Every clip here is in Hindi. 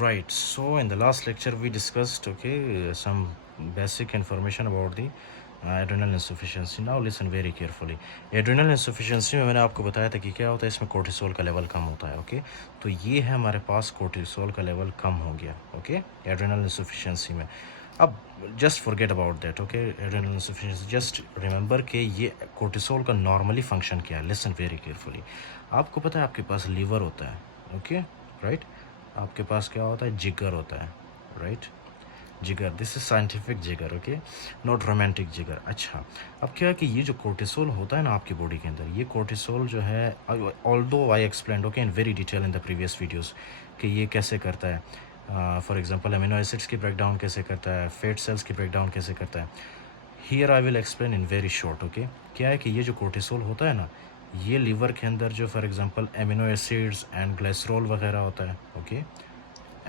Right. So in the last lecture we discussed some basic information about the adrenal insufficiency. Now listen very carefully. Adrenal insufficiency में मैंने आपको बताया था कि क्या होता है, इसमें कोर्टिसोल का लेवल कम होता है. ओके, तो ये है हमारे पास कोर्टिसोल का लेवल कम हो गया. ओके, एड्रेनल इंसफिशिएंसी में. अब just forget about that. Okay, adrenal insufficiency, just remember कि ये कोर्टिसोल का नॉर्मली फंक्शन क्या है. Listen very carefully. आपको पता है आपके पास लीवर होता है. Okay, right. आपके पास क्या होता है, जिगर होता है. राइट, जिगर. दिस इज साइंटिफिक जिगर. ओके, नॉट रोमांटिक जिगर. अच्छा, अब क्या है कि ये जो कोर्टिसोल होता है ना आपकी बॉडी के अंदर, ये कोर्टिसोल जो है, although I explained okay in very detail in the previous videos कि ये कैसे करता है. फॉर एग्जांपल अमीनो एसिड्स की ब्रेकडाउन कैसे करता है, फैट सेल्स की ब्रेकडाउन कैसे करता है. Here I will explain in very short. Okay, क्या है कि ये जो कोर्टिसोल होता है ना, ये लीवर के अंदर जो for example amino acids and glycerol वगैरह होता है. Okay,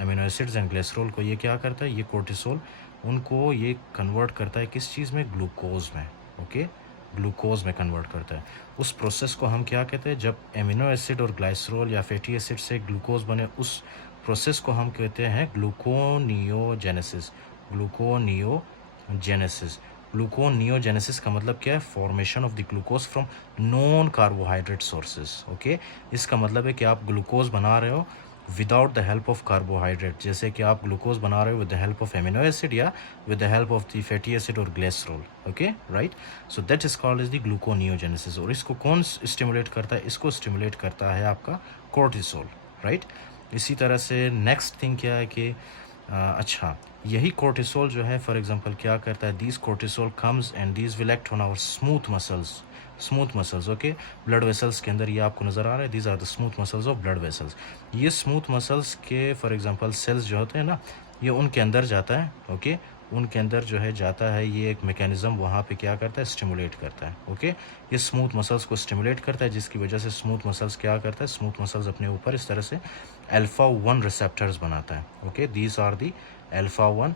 amino acids and glycerol को ये क्या करता है, ये कोर्टिसोल उनको ये कन्वर्ट करता है किस चीज़ में, ग्लूकोज में. ओके, ग्लूकोज में कन्वर्ट करता है. उस प्रोसेस को हम क्या कहते हैं, जब अमीनो एसिड और ग्लाइसरॉल या फैटी एसिड से ग्लूकोज बने, उस प्रोसेस को हम कहते हैं ग्लूकोनियोजेनेसिस. ग्लूकोनियोजेनेसिस. ग्लूकोनियोजेनेसिस का मतलब क्या है, formation of the glucose from non carbohydrate sources. Okay, इसका मतलब है कि आप ग्लूकोज बना रहे हो without the help of carbohydrate, जैसे कि आप ग्लूकोज बना रहे हो with the help of amino acid या with the help of the fatty acid और glycerol. Okay, right. So that is called is the gluconeogenesis. और इसको कौन स्टिमुलेट करता है, इसको स्टिमुलेट करता है आपका कोर्टिसोल. राइट. इसी तरह से नेक्स्ट थिंग क्या है कि अच्छा, यही कोर्टिसोल जो है फॉर एग्जांपल क्या करता है, these cortisol comes and these will act on our smooth muscles. Smooth muscles. Okay, blood vessels के अंदर ये आपको नज़र आ रहा है, these are the smooth muscles of blood vessels. ये स्मूथ मसल्स के फॉर एग्जांपल सेल्स जो होते हैं ना, ये उनके अंदर जाता है. ओके, उनके अंदर जो है जाता है, ये एक मैकेनिज़्म वहाँ पे क्या करता है, स्टिमुलेट करता है. ओके, ये स्मूथ मसल्स को स्टिमुलेट करता है, जिसकी वजह से स्मूथ मसल्स क्या करता है, स्मूथ मसल्स अपने ऊपर इस तरह से अल्फा 1 रिसेप्टर्स बनाता है. Okay, these are the alpha 1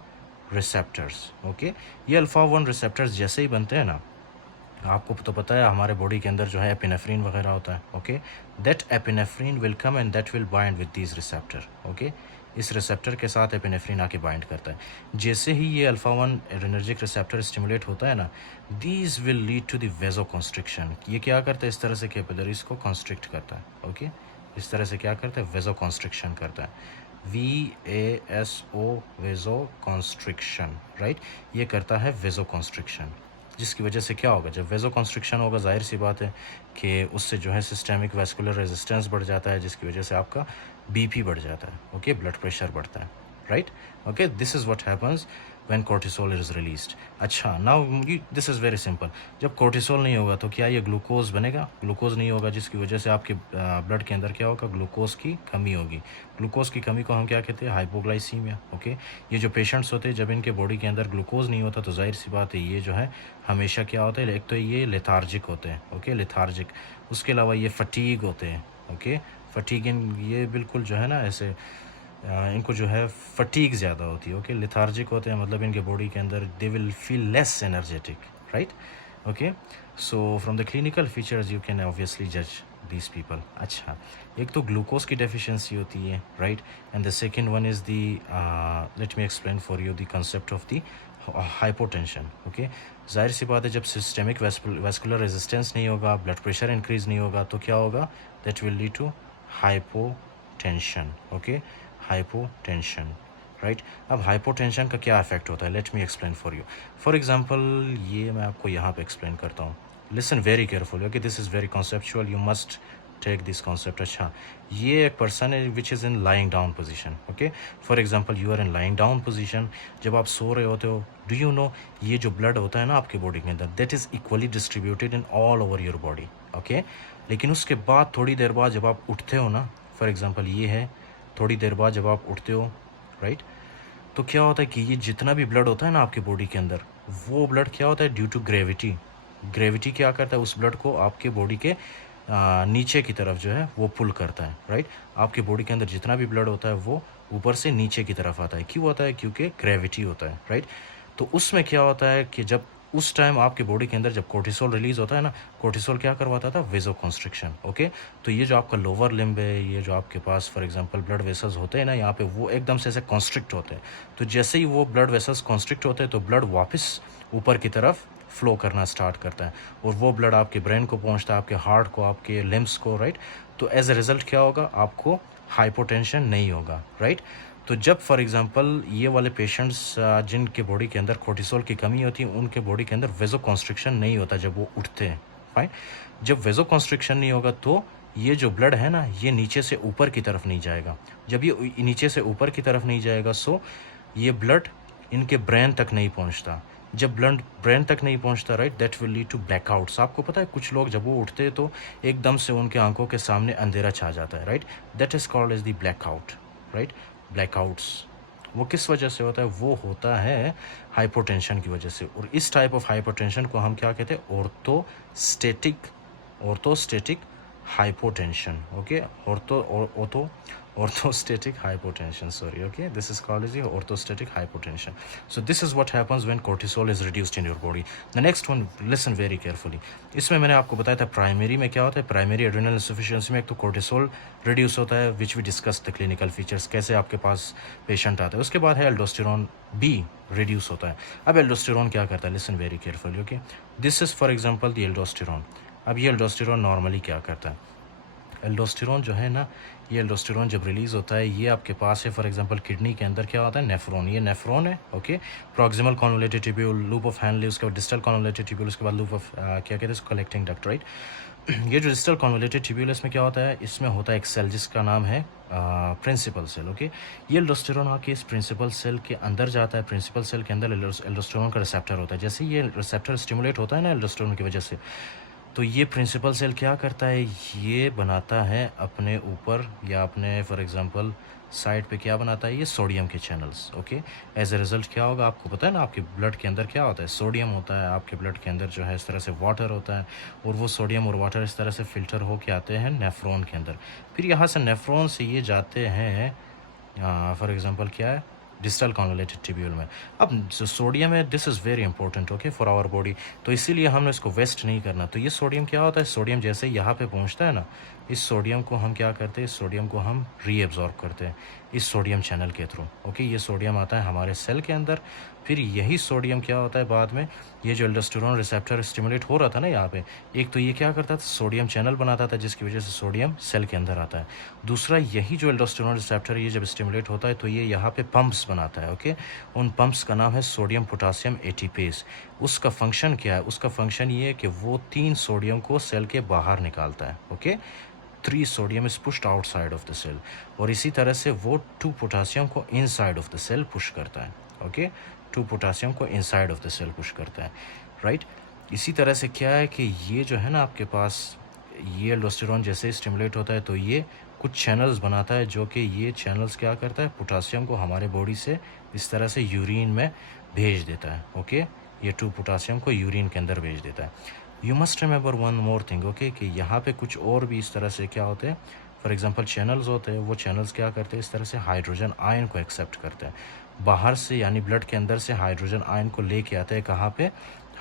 receptors. Okay, ये अल्फा 1 रिसेप्टर्स जैसे ही बनते हैं ना, आपको तो पता है हमारे बॉडी के अंदर जो है एपिनेफ्रिन वगैरह होता है. Okay, that epinephrine will come and that will bind with these receptor. Okay, इस रिसेप्टर के साथ एपिनेफ्रिन आके बाइंड करता है. जैसे ही ये अल्फा 1 एडरेनर्जिक रिसेप्टर स्टिमुलेट होता है ना, these will lead to the vasoconstriction. ये क्या करता है, इस तरह से कैपिलरीज को कॉन्स्ट्रिक्ट करता है. ओके, इस तरह से क्या करता है, वेजो कॉन्स्ट्रिक्शन करता है. VASO, वेजो constriction. राइट, ये करता है वेजो कॉन्स्ट्रिक्शन, जिसकी वजह से क्या होगा, जब वेजो कॉन्स्ट्रिक्शन होगा, जाहिर सी बात है कि उससे जो है सिस्टेमिक वैस्कुलर रेजिस्टेंस बढ़ जाता है, जिसकी वजह से आपका BP बढ़ जाता है. ओके, ब्लड प्रेशर बढ़ता है. Right. Okay, this is what happens when cortisol is released. अच्छा, now this is very simple. जब कोर्टिसोल नहीं होगा तो क्या ये ग्लूकोज बनेगा, ग्लूकोज नहीं होगा, जिसकी वजह से आपके ब्लड के अंदर क्या होगा, ग्लूकोज की कमी होगी. ग्लूकोज की कमी को हम क्या कहते हैं, हाइपोग्लाइसीमिया. ओके, ये जो पेशेंट्स होते हैं, जब इनके बॉडी के अंदर ग्लूकोज नहीं होता तो जाहिर सी बात है ये जो है हमेशा क्या होता है, एक तो ये लेथार्जिक होते हैं. Okay, lethargic. उसके अलावा ये फटीग होते हैं. ओके, फटीग, ये बिल्कुल जो है ना ऐसे इनको जो है फटीग ज़्यादा होती है. ओके, लेथार्जिक होते हैं, मतलब इनके बॉडी के अंदर they will feel less energetic. Right. Okay, so from the clinical features you can obviously जज दीज पीपल. अच्छा, एक तो ग्लूकोज की डेफिशिएंसी होती है. Right, and the second one is the, late me explain for you the concept of the hypotension. Okay, जाहिर सी बात है, जब सिस्टेमिक वैस्कुलर रेजिस्टेंस नहीं होगा, ब्लड प्रेशर इंक्रीज नहीं होगा, तो क्या होगा, that will lead to hypotension. Okay, hypotension. Right. अब हाइपोटेंशन का क्या इफेक्ट होता है, let me explain for you. For example ये मैं आपको यहाँ पे एक्सप्लेन करता हूँ. Listen very careful. Okay, this is very conceptual, you must take this concept. अच्छा, ये एक पर्सन है which is in lying down position. Okay, for example you are in lying down position. जब आप सो रहे होते हो, डू यू नो, ये जो ब्लड होता है ना आपकी बॉडी के अंदर, that is equally distributed in all over your body. Okay, लेकिन उसके बाद थोड़ी देर बाद जब आप उठते हो ना, फॉर एग्जांपल ये है, थोड़ी देर बाद जब आप उठते हो, राइट, तो क्या होता है कि ये जितना भी ब्लड होता है ना आपकी बॉडी के अंदर, वो ब्लड क्या होता है, ड्यू टू ग्रेविटी, ग्रेविटी क्या करता है, उस ब्लड को आपके बॉडी के नीचे की तरफ जो है वो पुल करता है. राइट, आपकी बॉडी के अंदर जितना भी ब्लड होता है वो ऊपर से नीचे की तरफ आता है. क्यों होता है, क्योंकि ग्रेविटी होता है. राइट, तो उसमें क्या होता है कि जब उस टाइम आपके बॉडी के अंदर जब कोर्टिसोल रिलीज़ होता है ना, कोर्टिसोल क्या करवाता था? वेज़ोकंस्ट्रिक्शन, ओके? तो ये जो आपका लोअर लिम्ब है, ये जो आपके पास फॉर एग्जांपल ब्लड वेसल्स होते हैं ना यहाँ पे, वो एकदम से ऐसे कॉन्स्ट्रिक्ट होते हैं। तो जैसे ही वो ब्लड वेसल्स कॉन्स्ट्रिक्ट होते हैं तो ब्लड वापस ऊपर की तरफ फ्लो करना स्टार्ट करता है, और वो ब्लड आपके ब्रेन को पहुँचता है, आपके हार्ट को, आपके लिम्ब्स को, राइट? तो एज़ अ रिज़ल्ट क्या होगा? आपको हाइपोटेंशन नहीं होगा, राइट? तो जब फॉर एग्जांपल ये वाले पेशेंट्स जिनके बॉडी के अंदर कोर्टिसोल की कमी होती है, उनके बॉडी के अंदर वेज़ोकंस्ट्रिक्शन नहीं होता जब वो उठते हैं, फाइन? जब वेज़ोकंस्ट्रिक्शन नहीं होगा तो ये जो ब्लड है ना, ये नीचे से ऊपर की तरफ नहीं जाएगा। जब ये नीचे से ऊपर की तरफ नहीं जाएगा, सो ये ब्लड इनके ब्रेन तक नहीं पहुंचता। जब ब्लड ब्रेन तक नहीं पहुंचता, right, that will lead to blackouts. आपको पता है कुछ लोग जब वो उठते हैं तो एकदम से उनके आंखों के सामने अंधेरा छा जाता है, right? That is called as the blackout, right? Blackouts वो किस वजह से होता है? वो होता है हाइपोटेंशन की वजह से। और इस टाइप ऑफ हाइपोटेंशन को हम क्या कहते हैं? Orthostatic hypotension, okay? Orthostatic hypotension, sorry, okay? This is called as the orthostatic hypotension. So this is what happens when cortisol is reduced in your body. The next one, listen very carefully. इसमें मैंने आपको बताया था प्राइमरी में क्या होता है। प्राइमरी एड्रेनल इंसफिशिएंसी में एक तो कोर्टिसोल रिड्यूस होता है, which we discuss the clinical features, कैसे आपके पास पेशेंट आता है। उसके बाद है एल्डोस्टेरोन बी रिड्यूस होता है। अब एल्डोस्टेरोन क्या करता है? Listen very carefully, okay? This is for example the aldosterone. अब ये एल्डोस्टेरोन नॉर्मली क्या करता है? एल्डोस्टेरोन जो है ना, ये एल्डोस्टेरोन जब रिलीज़ होता है, ये आपके पास है फॉर एग्जांपल किडनी के अंदर क्या होता है? नेफ्रॉन। ये नेफ्रॉन है, okay? Proximal convoluted tubule, loop of Henle, उसके बाद डिस्टल कॉन्वोलेटेड ट्यूब्यूल, उसके बाद लूप ऑफ क्या कहते हैं इसको? Collecting duct, right? ये जो डिस्टल कॉन्वोलेटेड ट्यूब्यूल है, इसमें क्या होता है? इसमें होता है एक सेल जिसका नाम है प्रिंसिपल सेल, ओके? ये एल्डोस्टेरोन आके इस प्रिंसिपल सेल के अंदर जाता है। प्रिंसिपल सेल के अंदर एल्डोस्टेरोन का रिसेप्टर होता है। जैसे ये रिसेप्टर स्टिमुलेट होता है ना एल्डोस्टेरोन की वजह से, तो ये प्रिंसिपल सेल क्या करता है? ये बनाता है अपने ऊपर या अपने फॉर एग्जांपल साइड पे क्या बनाता है? ये सोडियम के channels, okay? As a result क्या होगा? आपको पता है ना, आपके ब्लड के अंदर क्या होता है? सोडियम होता है। आपके ब्लड के अंदर जो है इस तरह से वाटर होता है, और वो सोडियम और वाटर इस तरह से फिल्टर होके आते हैं नेफ्रॉन के अंदर। फिर यहाँ से नेफ्रॉन से ये जाते हैं फॉर एग्जांपल क्या है? डिस्टल कॉन्वोलेटेड ट्यूब्यूल में। अब जो सोडियम है, this is very important, okay, for our body. तो इसीलिए हमने इसको वेस्ट नहीं करना। तो ये सोडियम क्या होता है? सोडियम जैसे यहाँ पे पहुँचता है ना, इस सोडियम को हम क्या करते हैं? इस सोडियम को हम रीएब्जॉर्ब करते हैं इस सोडियम चैनल के थ्रू, ओके? ये सोडियम आता है हमारे सेल के अंदर। फिर यही सोडियम क्या होता है बाद में? ये जो एल्डोस्टेरोन रिसेप्टर स्टिमुलेट हो रहा था ना यहाँ पे, एक तो ये क्या करता था? सोडियम चैनल बनाता था, जिसकी वजह से सोडियम सेल के अंदर आता है। दूसरा, यही जो एल्डोस्टेरोन रिसेप्टर ये जब स्टिमुलेट होता है तो ये यहाँ पे पंप्स बनाता है, ओके? उन पंप्स का नाम है सोडियम पोटासियम एटीपेज। उसका फंक्शन क्या है? उसका फंक्शन ये है कि वो 3 सोडियम को सेल के बाहर निकालता है, okay? 3 sodium is pushed outside of the cell, और इसी तरह से वो 2 पोटासियम को inside of the cell push करता है, ओके? 2 पोटासियम को inside of the cell push करता है, राइट? इसी तरह से क्या है कि ये जो है ना आपके पास, ये एल्डोस्टेरोन जैसे स्टिमुलेट होता है तो ये कुछ चैनल्स बनाता है, जो कि ये चैनल्स क्या करता है? पोटासियम को हमारे बॉडी से इस तरह से यूरिन में भेज देता है, ओके? ये 2 पोटासियम को यूरिन के अंदर भेज देता है। You must remember one more thing, okay, कि यहाँ पे कुछ और भी इस तरह से क्या होते हैं? फॉर एग्जांपल चैनल्स होते हैं। वो चैनल्स क्या करते हैं? इस तरह से हाइड्रोजन आयन को एक्सेप्ट करते हैं बाहर से, यानी ब्लड के अंदर से हाइड्रोजन आयन को लेके आते हैं कहाँ पे?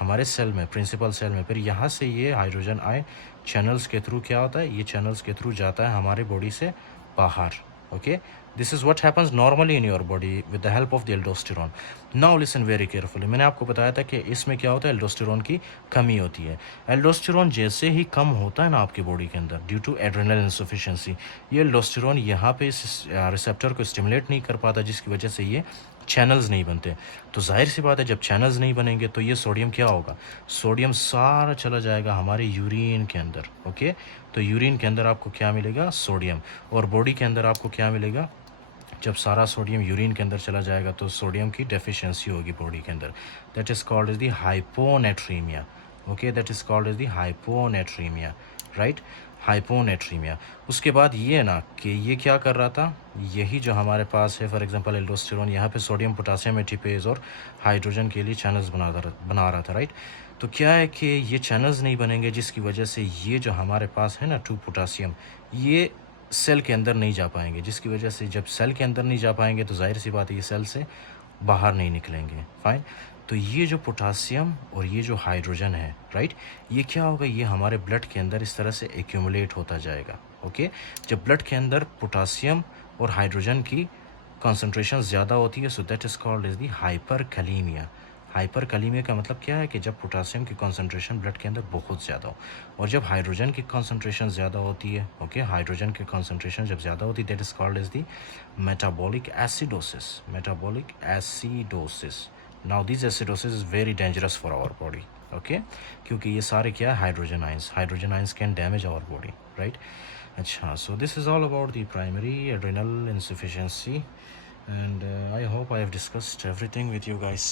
हमारे सेल में, प्रिंसिपल सेल में। फिर यहाँ से ये हाइड्रोजन आयन चैनल्स के थ्रू क्या होता है? ये चैनल्स के थ्रू जाता है हमारे बॉडी से बाहर, okay? This is what happens normally in your body with the help of the aldosterone. Now listen very carefully. मैंने आपको बताया था कि इसमें क्या होता है? एल्डोस्टेरोन की कमी होती है। एल्डोस्टेरोन जैसे ही कम होता है ना आपकी बॉडी के अंदर ड्यू टू एड्रेनल इंसफिशिएंसी, ये एल्डोस्टेरोन यहाँ पे इस रिसेप्टर को स्टिमुलेट नहीं कर पाता, जिसकी वजह से ये चैनल्स नहीं बनते। तो जाहिर सी बात है, जब चैनल्स नहीं बनेंगे तो ये सोडियम क्या होगा? सोडियम सारा चला जाएगा हमारे यूरिन के अंदर, ओके? तो यूरिन के अंदर आपको क्या मिलेगा? सोडियम। और बॉडी के अंदर आपको क्या मिलेगा? जब सारा सोडियम यूरिन के अंदर चला जाएगा तो सोडियम की डेफिशिएंसी होगी बॉडी के अंदर। That is called as the hyponatremia, okay? That is called as the hyponatremia, right? Hyponatremia. उसके बाद ये ना कि ये क्या कर रहा था? यही जो हमारे पास है फॉर एग्जांपल एल्डोस्टेरोन, यहाँ पे सोडियम पोटासियम एटीपेज और हाइड्रोजन के लिए चैनल्स बना रहा था, राइट? तो क्या है कि ये चैनल्स नहीं बनेंगे, जिसकी वजह से ये जो हमारे पास है ना 2 पोटासियम, ये सेल के अंदर नहीं जा पाएंगे, जिसकी वजह से जब सेल के अंदर नहीं जा पाएंगे तो जाहिर सी बात है ये सेल से बाहर नहीं निकलेंगे, फाइन? तो ये जो पोटासियम और ये जो हाइड्रोजन है, राइट, ये क्या होगा, ये हमारे ब्लड के अंदर इस तरह से एक्यूमुलेट होता जाएगा। ओके, जब ब्लड के अंदर पोटासियम और हाइड्रोजन की कॉन्सेंट्रेशन ज़्यादा होती है, so that is called is the hyperkalemia. Hyperkalemia का मतलब क्या है कि जब पोटासियम की कॉन्सेंट्रेशन ब्लड के अंदर बहुत ज़्यादा हो, और जब हाइड्रोजन की कॉन्सेंट्रेशन ज़्यादा होती है, ओके, हाइड्रोजन की कॉन्सेंट्रेशन जब ज़्यादा होती है, that is called is the metabolic acidosis. Metabolic acidosis. Now this acidosis is very dangerous for our body, okay, क्योंकि ये सारे क्या है, hydrogen ions can damage our body, right. अच्छा, so this is all about the primary adrenal insufficiency, and I hope I have discussed everything with you guys.